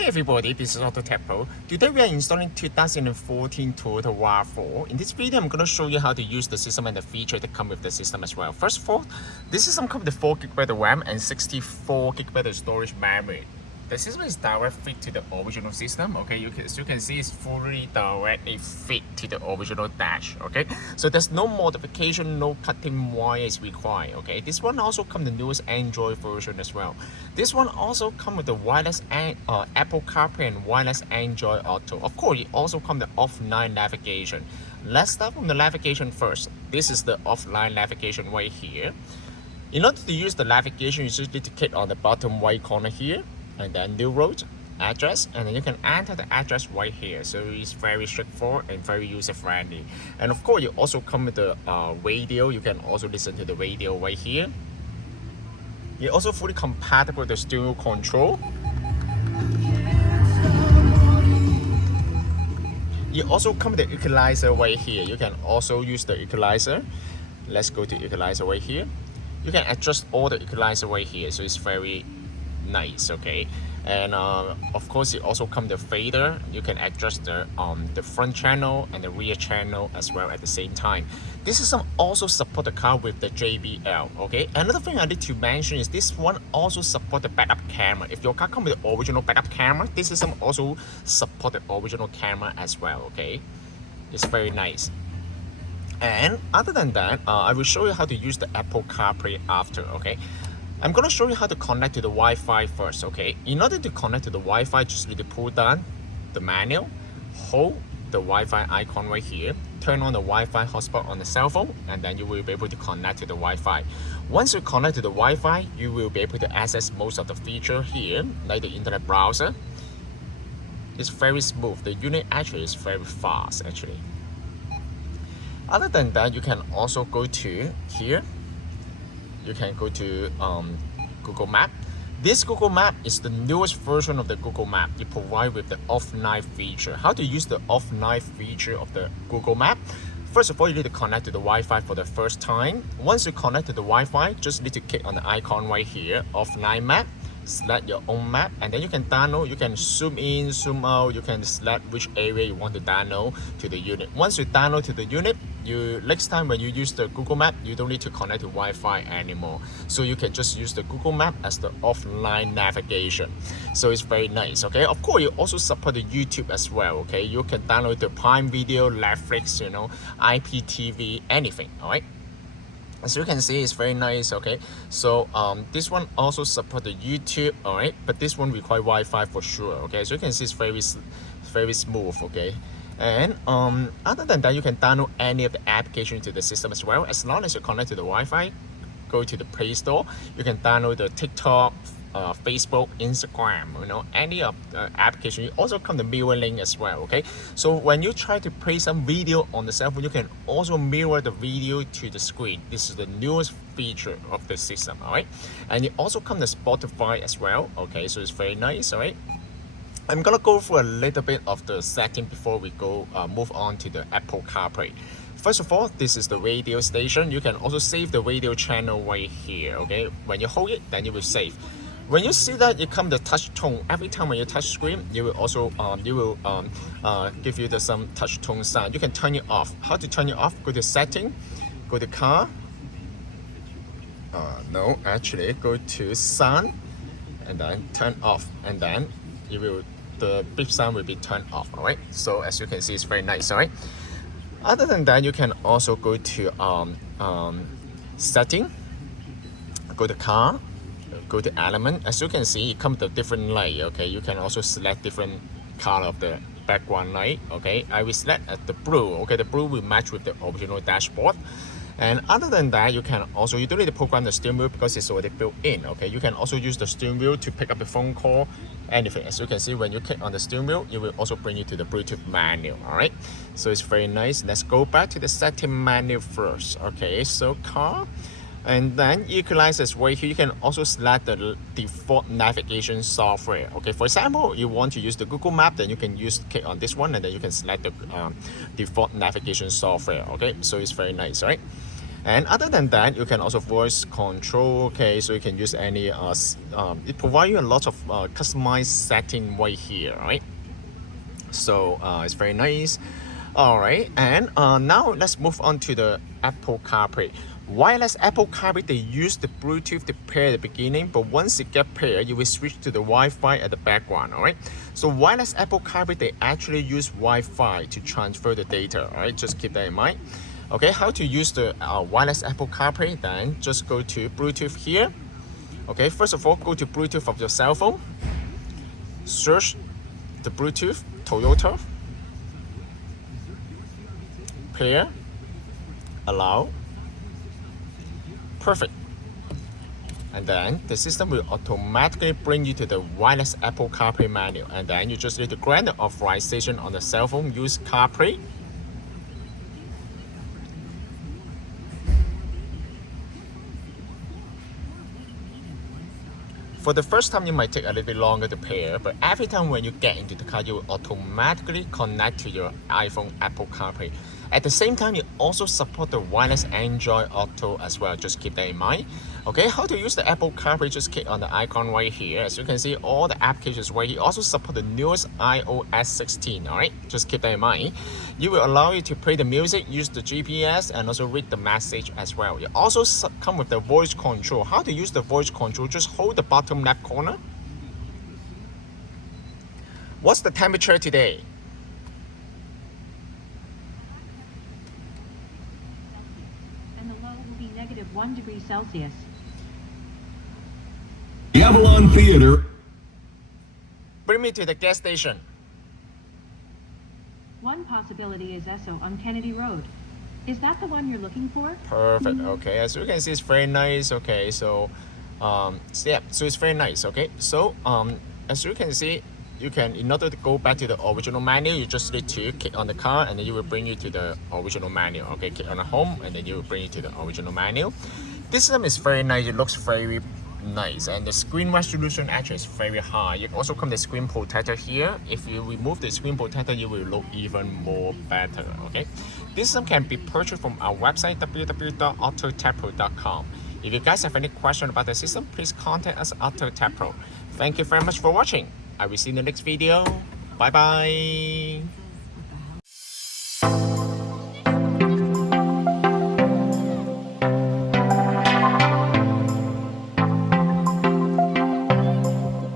Hi everybody, this is AutoTecPro. Today we are installing 2014 Toyota RAV4. In this video, I'm going to show you how to use the system and the feature that come with the system as well. First of all, this system comes with 4GB RAM and 64GB storage memory. The system is direct fit to the original system, okay? As you can see, it's fully directly fit to the original dash, okay? So there's no modification, no cutting wires required, okay? This one also comes the newest Android version as well. This one also comes with the wireless Apple CarPlay and wireless Android Auto. Of course, it also comes with the offline navigation. Let's start from the navigation first. This is the offline navigation right here. In order to use the navigation, you just need to click on the bottom right corner here, and then new road address, and then you can enter the address right here. So it's very straightforward and very user friendly. And of course, you also come with the radio. You can also listen to the radio right here. It's also fully compatible with the stereo control. You also come with the equalizer right here. You can also use the equalizer. Let's go to equalizer right here. You can adjust all the equalizer right here. So it's very nice, okay? And of course, it also comes with the fader. You can adjust the front channel and the rear channel as well at the same time. This system also supports the car with the JBL, okay? Another thing I need to mention is this one also supports the backup camera. If your car comes with the original backup camera, this system also supports the original camera as well, okay? It's very nice. And other than that, I will show you how to use the Apple CarPlay after, okay? I'm going to show you how to connect to the Wi-Fi first, okay? In order to connect to the Wi-Fi, just need to pull down the menu, hold the Wi-Fi icon right here, turn on the Wi-Fi hotspot on the cell phone, and then you will be able to connect to the Wi-Fi. Once you connect to the Wi-Fi, you will be able to access most of the features here, like the internet browser. It's very smooth. The unit actually is very fast, actually. Other than that, you can also go to here. You can go to Google Map. This Google Map is the newest version of the Google Map. It provides with the offline feature. How to use the offline feature of the Google Map? First of all, you need to connect to the Wi-Fi for the first time. Once you connect to the Wi-Fi, just need to click on the icon right here, offline map. Select your own map, and then you can download. You can zoom in, zoom out. You can select which area you want to download to the unit. Once you download to the unit, next time when you use the Google Map, you don't need to connect to Wi-Fi anymore. So you can just use the Google Map as the offline navigation. So it's very nice, okay? Of course, you also support the YouTube as well, okay? You can download the Prime Video, Netflix, you know, IPTV, anything, all right? As you can see, it's very nice, okay? So this one also supports the YouTube, all right? But this one requires Wi-Fi for sure, okay? So you can see it's very smooth, okay? And other than that, you can download any of the applications to the system as well. As long as you connect to the Wi-Fi, go to the Play Store, you can download the TikTok, Facebook, Instagram, you know, any of the application. You also come the mirror link as well, okay? So when you try to play some video on the cell phone, you can also mirror the video to the screen. This is the newest feature of the system, all right? And it also comes the Spotify as well, okay? So it's very nice, all right? I'm gonna go through a little bit of the setting before we go move on to the Apple CarPlay. First of all, this is the radio station. You can also save the radio channel right here, okay? When you hold it, then you will save. When you see that, it comes the touch tone. Every time when you touch screen, you will also give you some touch tone sound. You can turn it off. How to turn it off? Go to setting, go to car. No, actually, go to sound, and then turn off, and then the beep sound will be turned off. All right. So as you can see, it's very nice. All right. Other than that, you can also go to setting, go to car. Go to element. As you can see, it comes with a different light, okay? You can also select different color of the background light, okay? I will select the blue, okay? The blue will match with the original dashboard. And other than that, you don't need to program the steering wheel because it's already built in, okay? You can also use the steering wheel to pick up a phone call, anything. As you can see, when you click on the steering wheel, it will also bring you to the Bluetooth menu, all right? So it's very nice. Let's go back to the setting menu first, okay? So car. And then equalizers right here, you can also select the default navigation software. Okay, for example, you want to use the Google Map, then you can click on this one, and then you can select the default navigation software. Okay, so it's very nice, right? And other than that, you can also voice control. Okay, so you can use any it provides you a lot of customized setting right here, right? So it's very nice. All right, and now let's move on to the Apple CarPlay. Wireless Apple CarPlay, they use the Bluetooth to pair at the beginning, but once it get paired, you will switch to the Wi-Fi at the background. All right, so wireless Apple CarPlay, they actually use Wi-Fi to transfer the data. All right, just keep that in mind. Okay, how to use the wireless Apple CarPlay? Then just go to Bluetooth here. Okay, first of all, go to Bluetooth of your cell phone. Search the Bluetooth Toyota. Pair. Allow. Perfect. And then the system will automatically bring you to the wireless Apple CarPlay menu. And then you just need to grant the authorization on the cell phone. Use CarPlay. For the first time, it might take a little bit longer to pair, but every time when you get into the car, you will automatically connect to your iPhone Apple CarPlay. At the same time, you also support the wireless Android Auto as well. Just keep that in mind. Okay, how to use the Apple CarPlay? Just click on the icon right here. As you can see, all the applications right here also support the newest iOS 16. All right, just keep that in mind. You will allow you to play the music, use the GPS, and also read the message as well. It also come with the voice control. How to use the voice control? Just hold the bottom left corner. What's the temperature today? -1 degree Celsius. The Avalon Theater. Bring me to the gas station. One possibility is Esso on Kennedy Road. Is that the one you're looking for? Perfect. Okay, as you can see, it's very nice. Okay, so yeah, so it's very nice. Okay, so as you can see, you can, in order to go back to the original menu, you just need to click on the car and then you will bring you to the original menu. Okay, click on the home and then you will bring you to the original menu. This system is very nice. It looks very nice, and the screen resolution actually is very high. You also come the screen protector here. If you remove the screen protector, you will look even more better. Okay, this system can be purchased from our website www.AutoTecPro.com. If you guys have any question about the system, please contact us at AutoTecPro. Thank you very much for watching. I will see you in the next video. Bye bye.